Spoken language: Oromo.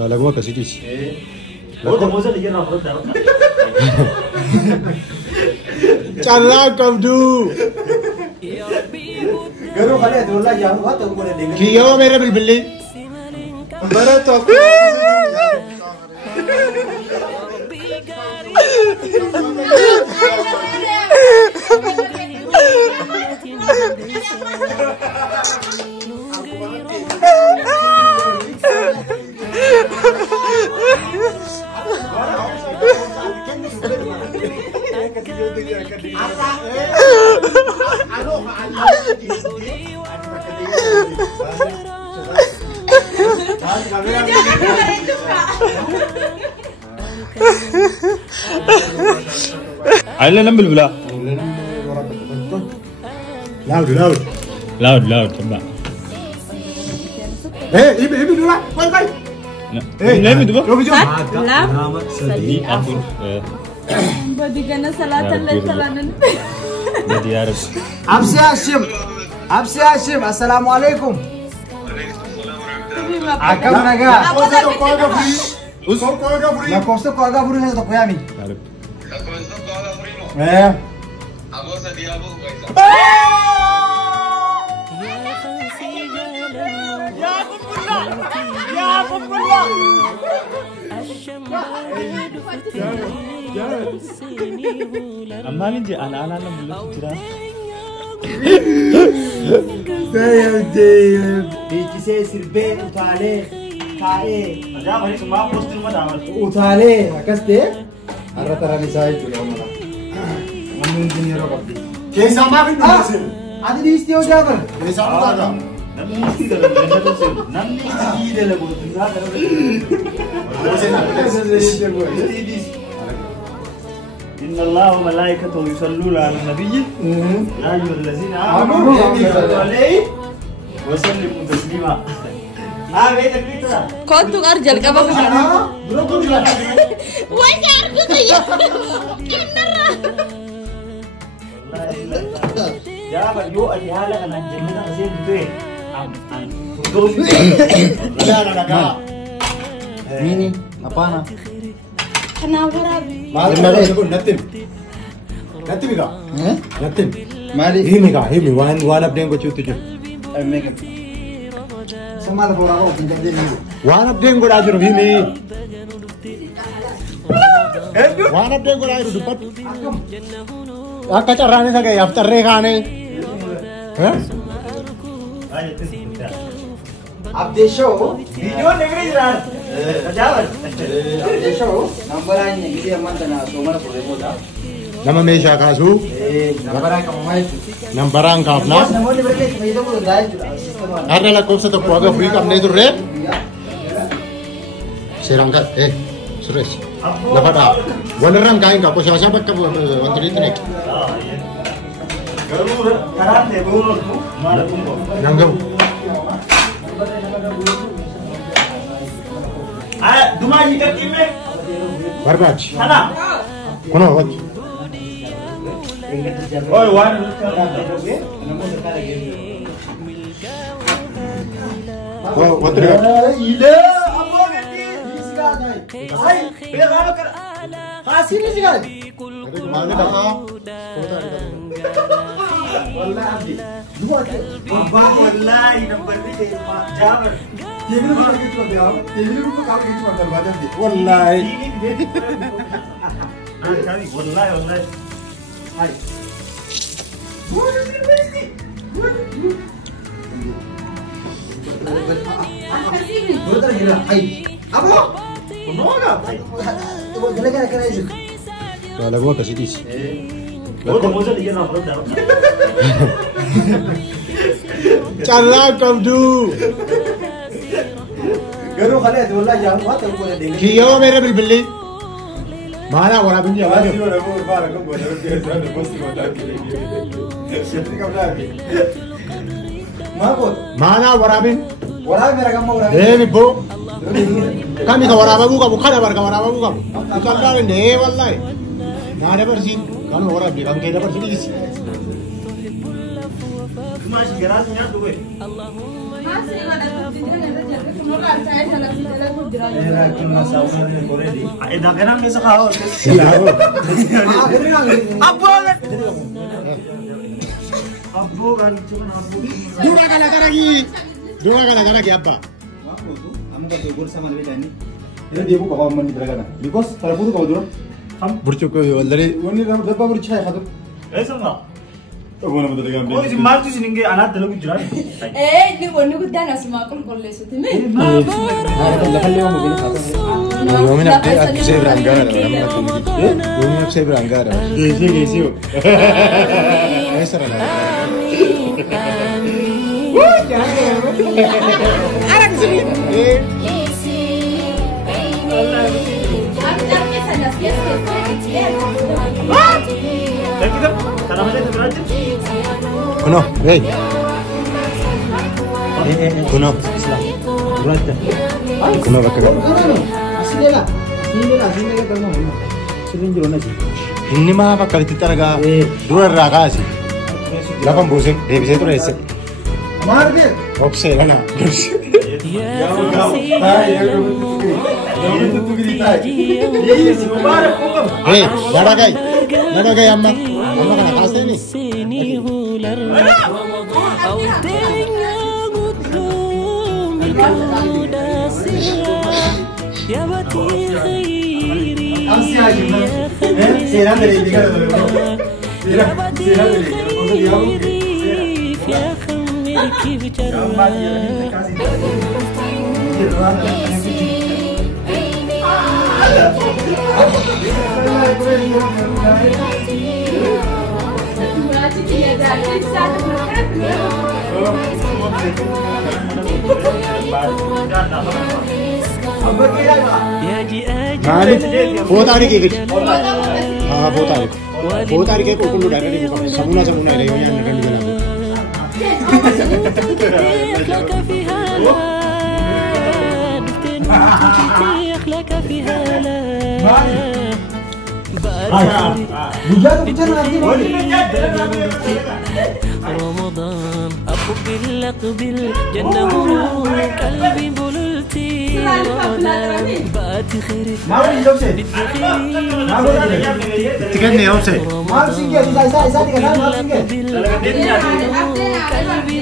Lagu apa sih dis? Calla kabdu. Kiyo mere bilbili. Barato. Ayo nambel bela. Loud, coba. Ibu dulu lah, kai. Nami itu apa? Sedih ampun. Badigana salatan salanan. Jadi harus. Absi Hashim, assalamualaikum. Akam naga. La costa ko aga buri na to koyami. Amalin je anak-anak belum cerah. Saya dikise sirbe utale kae. Aja bhai semua poster में डाल. Utale akaste arratara ni sai tu amara. Amun engineer kabdi. Kaisa ma bin disil. Adi di istio jagar. Kaisa ma da. Namni isti dalam benda tu sih. Namni isti dalam buat tinggal dalam. إن الله وملائكته يصلون على النبي يا أيها الذين آمنوا صلوا عليه وسلموا تسليما. بيت الفطرة. كنت أرجل كباب. وين أرجل يا؟ يا بيو أجهالة أنا جميلة زين بيه. Mini apa na? Kenapa? Natim ka? Natim. Mari. Himi one up dem ko chutu chu. Samala pura ko pinjam ni. One up dem ko ajuru himi. One up dem ko ajuru dupat. Akacha rane sa gaya after re khane. Ab desho Video negeri jalan. Jalan. ab desho number ay ni gidi amman tana somana pura ko da. Nama mesha kasu. Number ay kamay. Nambaran ka apna. Number ni berke may do ko dai system wa. Arne la kopsa to kuaga free kam nahi durre. Serangka Suresh. Lafada. Wanaram kain ka posya sa bakka wantri tnek. Garur karate burur tu malah tumbo. Nangam. Duma jika kime. Barbach. Mana? Kono wat. Oi wan. Wantri. Ile abo gadi isga dai. Ai begano kar. Khasi ni sigal. Mana dah? Wallahi abdi. Wallahi number ni Jabar. Tebil ko gitu dia. Tebil ko kamu gitu makan badan dia. Wallahi. Wallahi. Hai. Betul gila. Hai. Abo. Kunoga. Gila kara isu. Lagu apa sih dis? Musa dia nak perut dah. Calla kabdu. Garu khale wallahi yang wat ko de. Kiyo mere bilbili. Mana orang punya apa tu? Mana orang pun? Orang mereka mau orang. Ibu. Kami ke orang bagu kamu, kada bar ke orang bagu kamu. Bukan kami deh, wallahi. Mana bersih? Kami orang di kami kada bersih di sini. Masih gerasnya tuh gue. Masih ada video yang ada jadi kemudian saya jalan jalan berjalan. Era cuma sauna ni boleh di. Dah kenal mesa kau. Abu kan? Abu kan cuma abu. Dua kali lagi apa? Mampu tu, kamu kan tu bersama dengan ni. Dia dia buka kawan mandi beragam. Because kalau butuh kau dulu. Bercukup already. Ini dah dapat bercaya kau tu. Sama. Oh mana betul dengan. Oh, si Martu sini nggak anak dalam jalan. Ini wani kuda nasi makan kolej itu nih. Yomin apa saya beranggar, Yomin apa saya beranggar. Gesi. Esra lah. Arang sini. Dan kita cara macam itu belajar. Kuno, hey. Kuno. Belajar. Kuno bakal. Asli lah. Sini kita mau. Sini jual nasi. Ini mah bakal kita raga. Dua raga sih. 8 busik, bisa itu rese. Mar dia. Opsi lah na. Hey, nada gay amma kana kaste ni. Four तारीख के हाँ 4 तारीख को कुल डाटा नहीं बुका समूना है ये यहाँ नटन दिया رمضان أقبل جنة قلبي بللتي بقت خير tiket nih om sih قلبي